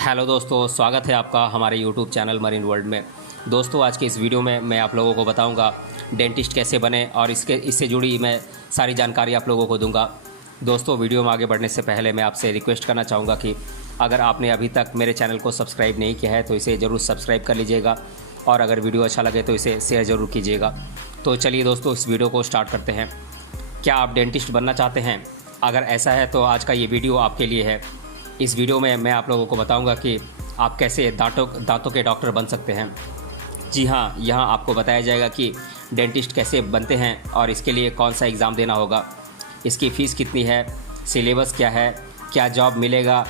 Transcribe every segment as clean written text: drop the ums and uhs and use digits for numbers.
Hello दोस्तों, स्वागत है आपका हमारे यूट्यूब चैनल मरीन वर्ल्ड में। दोस्तों, आज के इस वीडियो में मैं आप लोगों को बताऊंगा डेंटिस्ट कैसे बने और इससे जुड़ी मैं सारी जानकारी आप लोगों को दूंगा। दोस्तों, वीडियो में आगे बढ़ने से पहले मैं आपसे रिक्वेस्ट करना चाहूँगा कि अगर आपने अभी तक मेरे चैनल को सब्सक्राइब नहीं किया है तो इसे ज़रूर सब्सक्राइब कर लीजिएगा और अगर वीडियो अच्छा लगे तो इसे शेयर ज़रूर कीजिएगा। तो चलिए दोस्तों, इस वीडियो को स्टार्ट करते हैं। क्या आप डेंटिस्ट बनना चाहते हैं? अगर ऐसा है तो आज का ये वीडियो आपके लिए है। इस वीडियो में मैं आप लोगों को बताऊंगा कि आप कैसे दांतों के डॉक्टर बन सकते हैं। जी हाँ, यहाँ आपको बताया जाएगा कि डेंटिस्ट कैसे बनते हैं और इसके लिए कौन सा एग्ज़ाम देना होगा, इसकी फ़ीस कितनी है, सिलेबस क्या है, क्या जॉब मिलेगा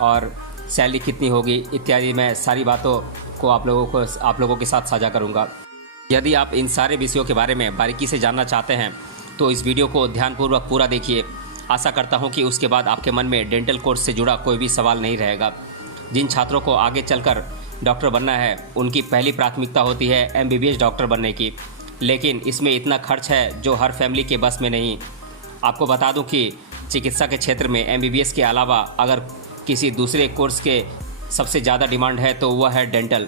और सैलरी कितनी होगी इत्यादि। मैं सारी बातों को आप लोगों के साथ साझा करूँगा। यदि आप इन सारे विषयों के बारे में बारीकी से जानना चाहते हैं तो इस वीडियो को ध्यानपूर्वक पूरा देखिए। आशा करता हूं कि उसके बाद आपके मन में डेंटल कोर्स से जुड़ा कोई भी सवाल नहीं रहेगा। जिन छात्रों को आगे चलकर डॉक्टर बनना है उनकी पहली प्राथमिकता होती है एमबीबीएस डॉक्टर बनने की, लेकिन इसमें इतना खर्च है जो हर फैमिली के बस में नहीं। आपको बता दूं कि चिकित्सा के क्षेत्र में एमबीबीएस के अलावा अगर किसी दूसरे कोर्स के सबसे ज़्यादा डिमांड है तो वह है डेंटल।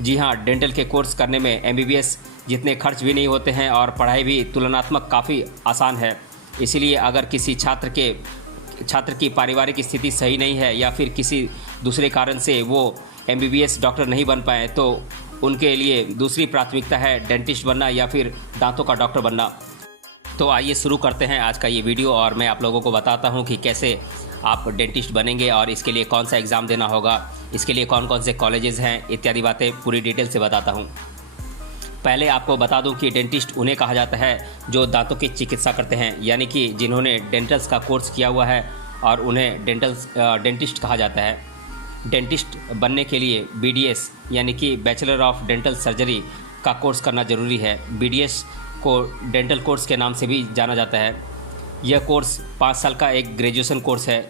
जी हाँ, डेंटल के कोर्स करने में एमबीबीएस जितने खर्च भी नहीं होते हैं और पढ़ाई भी तुलनात्मक काफ़ी आसान है। इसीलिए अगर किसी छात्र की पारिवारिक स्थिति सही नहीं है या फिर किसी दूसरे कारण से वो एमबीबीएस डॉक्टर नहीं बन पाए तो उनके लिए दूसरी प्राथमिकता है डेंटिस्ट बनना या फिर दांतों का डॉक्टर बनना। तो आइए शुरू करते हैं आज का ये वीडियो और मैं आप लोगों को बताता हूँ कि कैसे आप डेंटिस्ट बनेंगे और इसके लिए कौन सा एग्ज़ाम देना होगा, इसके लिए कौन कौन से कॉलेजेस हैं इत्यादि बातें पूरी डिटेल से बताता हूँ। पहले आपको बता दूं कि डेंटिस्ट उन्हें कहा जाता है जो दांतों की चिकित्सा करते हैं, यानी कि जिन्होंने डेंटल्स का कोर्स किया हुआ है और उन्हें डेंटिस्ट कहा जाता है। डेंटिस्ट बनने के लिए बीडीएस यानी कि बैचलर ऑफ डेंटल सर्जरी का कोर्स करना ज़रूरी है। बीडीएस को डेंटल कोर्स के नाम से भी जाना जाता है। यह कोर्स 5 साल का एक ग्रेजुएशन कोर्स है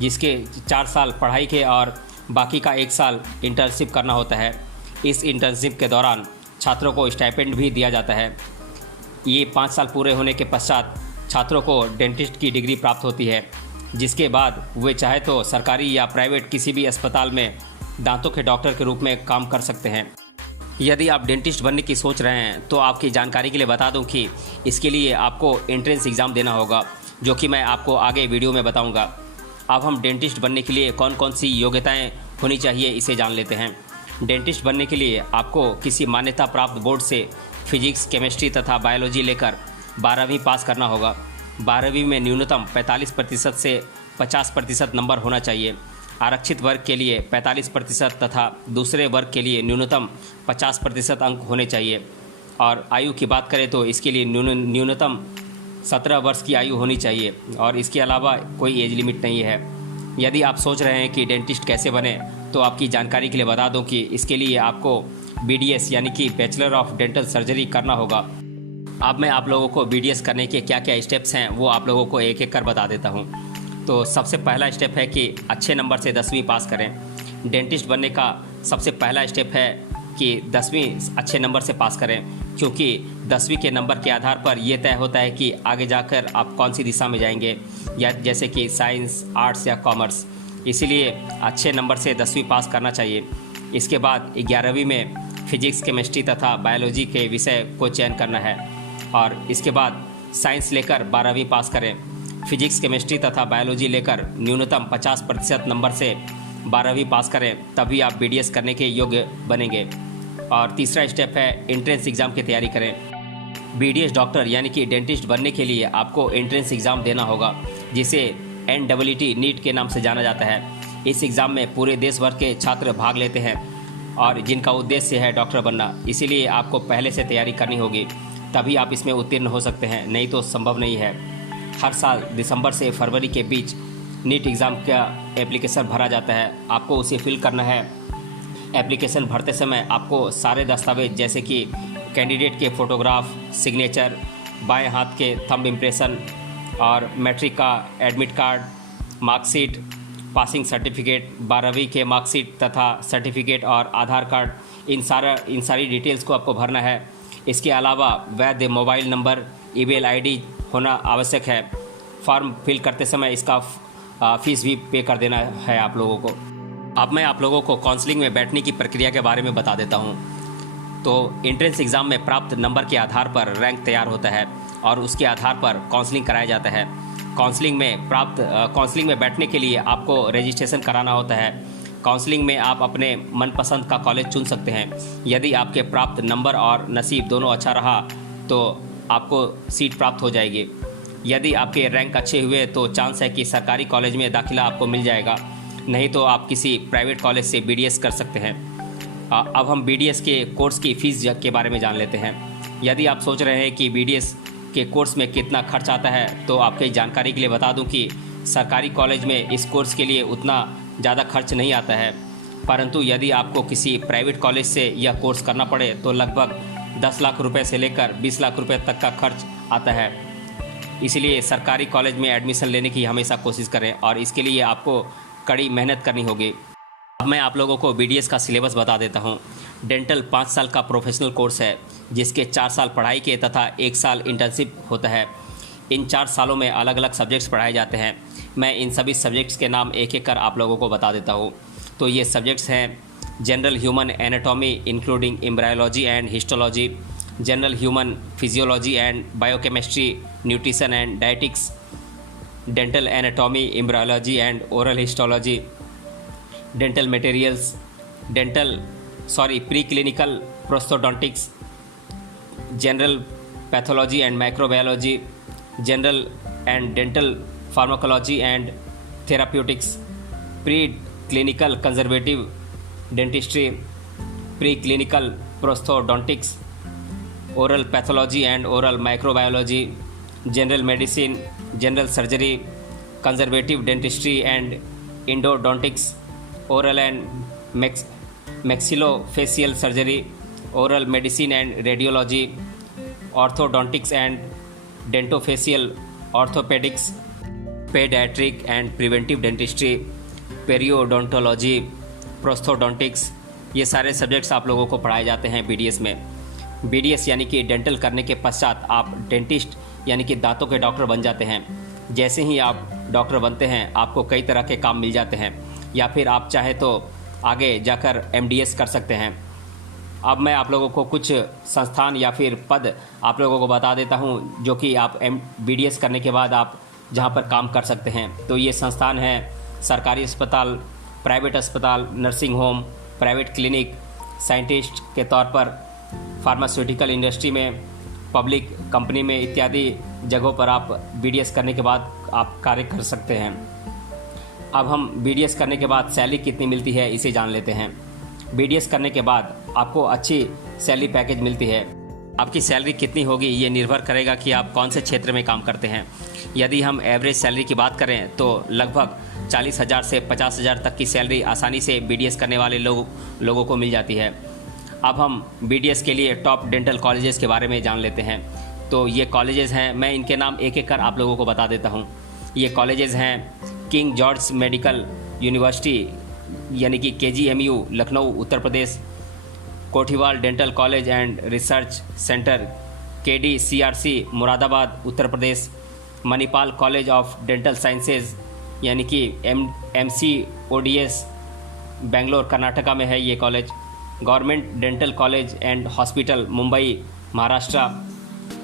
जिसके 4 साल पढ़ाई के और बाकी का 1 साल इंटर्नशिप करना होता है। इस इंटर्नशिप के दौरान छात्रों को स्टाइपेंड भी दिया जाता है। ये 5 साल पूरे होने के पश्चात छात्रों को डेंटिस्ट की डिग्री प्राप्त होती है, जिसके बाद वे चाहे तो सरकारी या प्राइवेट किसी भी अस्पताल में दांतों के डॉक्टर के रूप में काम कर सकते हैं। यदि आप डेंटिस्ट बनने की सोच रहे हैं तो आपकी जानकारी के लिए बता दूं कि इसके लिए आपको एंट्रेंस एग्ज़ाम देना होगा, जो कि मैं आपको आगे वीडियो में बताऊँगा। अब हम डेंटिस्ट बनने के लिए कौन कौन सी योग्यताएँ होनी चाहिए इसे जान लेते हैं। डेंटिस्ट बनने के लिए आपको किसी मान्यता प्राप्त बोर्ड से फिजिक्स, केमिस्ट्री तथा बायोलॉजी लेकर 12वीं पास करना होगा। 12वीं में न्यूनतम 45% से 50% नंबर होना चाहिए। आरक्षित वर्ग के लिए 45% तथा दूसरे वर्ग के लिए न्यूनतम 50% अंक होने चाहिए। और आयु की बात करें तो इसके लिए न्यूनतम 17 वर्ष की आयु होनी चाहिए और इसके अलावा कोई एज लिमिट नहीं है। यदि आप सोच रहे हैं कि डेंटिस्ट कैसे बने तो आपकी जानकारी के लिए बता दूं कि इसके लिए आपको बीडीएस यानी कि बैचलर ऑफ डेंटल सर्जरी करना होगा। अब मैं आप लोगों को बीडीएस करने के क्या क्या स्टेप्स हैं वो आप लोगों को एक एक कर बता देता हूं। तो सबसे पहला स्टेप है कि अच्छे नंबर से 10वीं पास करें। डेंटिस्ट बनने का सबसे पहला स्टेप है कि 10वीं अच्छे नंबर से पास करें, क्योंकि 10वीं के नंबर के आधार पर यह तय होता है कि आगे जाकर आप कौन सी दिशा में जाएंगे, या जैसे कि साइंस, आर्ट्स या कॉमर्स। इसीलिए अच्छे नंबर से 10वीं पास करना चाहिए। इसके बाद 11वीं में फिजिक्स, केमिस्ट्री तथा बायोलॉजी के विषय को चयन करना है और इसके बाद साइंस लेकर 12वीं पास करें। फिजिक्स, केमिस्ट्री तथा बायोलॉजी लेकर न्यूनतम 50% नंबर से 12वीं पास करें, तभी आप बीडीएस करने के योग्य बनेंगे। और तीसरा स्टेप है एंट्रेंस एग्ज़ाम की तैयारी करें। बीडीएस डॉक्टर यानी कि डेंटिस्ट बनने के लिए आपको एंट्रेंस एग्ज़ाम देना होगा, जिसे NEET नीट के नाम से जाना जाता है। इस एग्ज़ाम में पूरे देश भर के छात्र भाग लेते हैं और जिनका उद्देश्य है डॉक्टर बनना। इसीलिए आपको पहले से तैयारी करनी होगी, तभी आप इसमें उत्तीर्ण हो सकते हैं, नहीं तो संभव नहीं है। हर साल दिसंबर से फरवरी के बीच नीट एग्ज़ाम का एप्लीकेशन भरा जाता है। आपको उसे फिल करना है। एप्लीकेशन भरते समय आपको सारे दस्तावेज जैसे कि कैंडिडेट के फ़ोटोग्राफ, सिग्नेचर, बाएं हाथ के थंब इम्प्रेशन और मैट्रिक का admit card, marksheet, passing certificate, 12वीं के मार्कशीट तथा सर्टिफिकेट और आधार कार्ड, इन सारी डिटेल्स को आपको भरना है। इसके अलावा वैध मोबाइल नंबर, ईमेल आईडी होना आवश्यक है। फॉर्म फिल करते समय इसका फ़ीस भी पे कर देना है आप लोगों को। अब मैं आप लोगों को काउंसलिंग में बैठने की प्रक्रिया के बारे में बता देता हूँ। तो एंट्रेंस एग्ज़ाम में प्राप्त नंबर के आधार पर रैंक तैयार होता है और उसके आधार पर काउंसलिंग कराया जाता है। काउंसलिंग में बैठने के लिए आपको रजिस्ट्रेशन कराना होता है। काउंसलिंग में आप अपने मनपसंद का कॉलेज चुन सकते हैं। यदि आपके प्राप्त नंबर और नसीब दोनों अच्छा रहा तो आपको सीट प्राप्त हो जाएगी। यदि आपके रैंक अच्छे हुए तो चांस है कि सरकारी कॉलेज में दाखिला आपको मिल जाएगा, नहीं तो आप किसी प्राइवेट कॉलेज से बीडीएस कर सकते हैं। अब हम बीडीएस के कोर्स की फ़ीस के बारे में जान लेते हैं। यदि आप सोच रहे हैं कि बीडीएस के कोर्स में कितना खर्च आता है तो आपकी जानकारी के लिए बता दूं कि सरकारी कॉलेज में इस कोर्स के लिए उतना ज़्यादा खर्च नहीं आता है, परंतु यदि आपको किसी प्राइवेट कॉलेज से यह कोर्स करना पड़े तो लगभग 10 लाख रुपए से लेकर 20 लाख रुपए तक का खर्च आता है। इसलिए सरकारी कॉलेज में एडमिशन लेने की हमेशा कोशिश करें और इसके लिए आपको कड़ी मेहनत करनी होगी। अब मैं आप लोगों को बीडीएस का सिलेबस बता देता हूँ। डेंटल 5 साल का प्रोफेशनल कोर्स है जिसके 4 साल पढ़ाई के तथा 1 साल इंटर्नशिप होता है। इन 4 सालों में अलग अलग सब्जेक्ट्स पढ़ाए जाते हैं। मैं इन सभी सब्जेक्ट्स के नाम एक एक कर आप लोगों को बता देता हूँ। तो ये सब्जेक्ट्स हैं general human anatomy including embryology and histology, general human physiology and biochemistry, nutrition and dietetics, dental anatomy embryology and oral histology, dental materials, pre clinical prosthodontics, general pathology and microbiology, general and dental pharmacology and therapeutics, pre clinical conservative dentistry, pre clinical prosthodontics, oral pathology and oral microbiology, general medicine, general surgery, conservative dentistry and endodontics, oral and maxillofacial surgery, oral medicine and radiology, orthodontics and dentofacial orthopaedics, paediatric and preventive dentistry, periodontology, prosthodontics. ये सारे subjects आप लोगों को पढ़ाए जाते हैं BDS में। BDS यानी कि डेंटल करने के पश्चात आप डेंटिस्ट यानी कि दांतों के डॉक्टर बन जाते हैं। जैसे ही आप डॉक्टर बनते हैं आपको कई तरह के काम मिल जाते हैं या फिर आप चाहे तो आगे जाकर एमडीएस कर सकते हैं। अब मैं आप लोगों को कुछ संस्थान या फिर पद आप लोगों को बता देता हूं जो कि आप बीडीएस करने के बाद आप जहां पर काम कर सकते हैं। तो ये संस्थान हैं सरकारी अस्पताल, प्राइवेट अस्पताल, nursing home, private clinic, scientist के तौर पर फार्मास्यूटिकल इंडस्ट्री में, पब्लिक कंपनी में इत्यादि जगहों पर आप बीडीएस करने के बाद आप कार्य कर सकते हैं। अब हम बीडीएस करने के बाद सैलरी कितनी मिलती है इसे जान लेते हैं। बीडीएस करने के बाद आपको अच्छी सैलरी पैकेज मिलती है। आपकी सैलरी कितनी होगी ये निर्भर करेगा कि आप कौन से क्षेत्र में काम करते हैं। यदि हम एवरेज सैलरी की बात करें तो लगभग 40,000 से 50,000 तक की सैलरी आसानी से बीडीएस करने वाले लोगों को मिल जाती है। अब हम बीडीएस के लिए टॉप डेंटल कॉलेजेस के बारे में जान लेते हैं। तो ये कॉलेजेस हैं, मैं इनके नाम एक एक कर आप लोगों को बता देता हूँ। ये कॉलेजेस हैं किंग जॉर्ज मेडिकल यूनिवर्सिटी यानी कि KGMU Lucknow Uttar Pradesh, Kothiwal dental college and research centre KDCRC Moradabad Uttar Pradesh, Manipal college of dental sciences यानी कि एमसीओडीएस बेंगलोर कर्नाटका में है ये कॉलेज, government dental college and hospital Mumbai Maharashtra,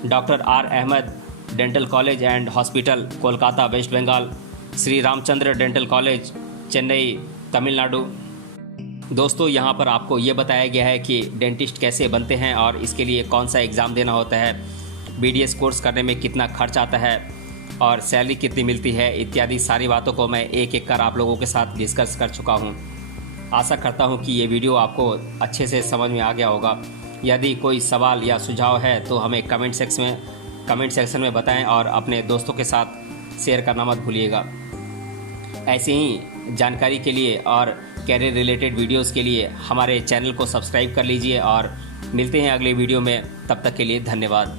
doctor R Ahmad dental college and hospital Kolkata West Bengal, Shri Ramachandra dental college Chennai Tamil Nadu. दोस्तों यहाँ पर आपको ये बताया गया है कि डेंटिस्ट कैसे बनते हैं और इसके लिए कौन सा एग्ज़ाम देना होता है, बीडीएस कोर्स करने में कितना खर्च आता है और सैलरी कितनी मिलती है इत्यादि सारी बातों को मैं एक एक कर आप लोगों के साथ डिस्कस कर चुका हूँ। आशा करता हूँ कि ये वीडियो आपको अच्छे से समझ में आ गया होगा। यदि कोई सवाल या सुझाव है तो हमें कमेंट सेक्शन में बताएं और अपने दोस्तों के साथ शेयर करना मत भूलिएगा। ऐसे ही जानकारी के लिए और कैरियर रिलेटेड वीडियोस के लिए हमारे चैनल को सब्सक्राइब कर लीजिए और मिलते हैं अगले वीडियो में। तब तक के लिए धन्यवाद।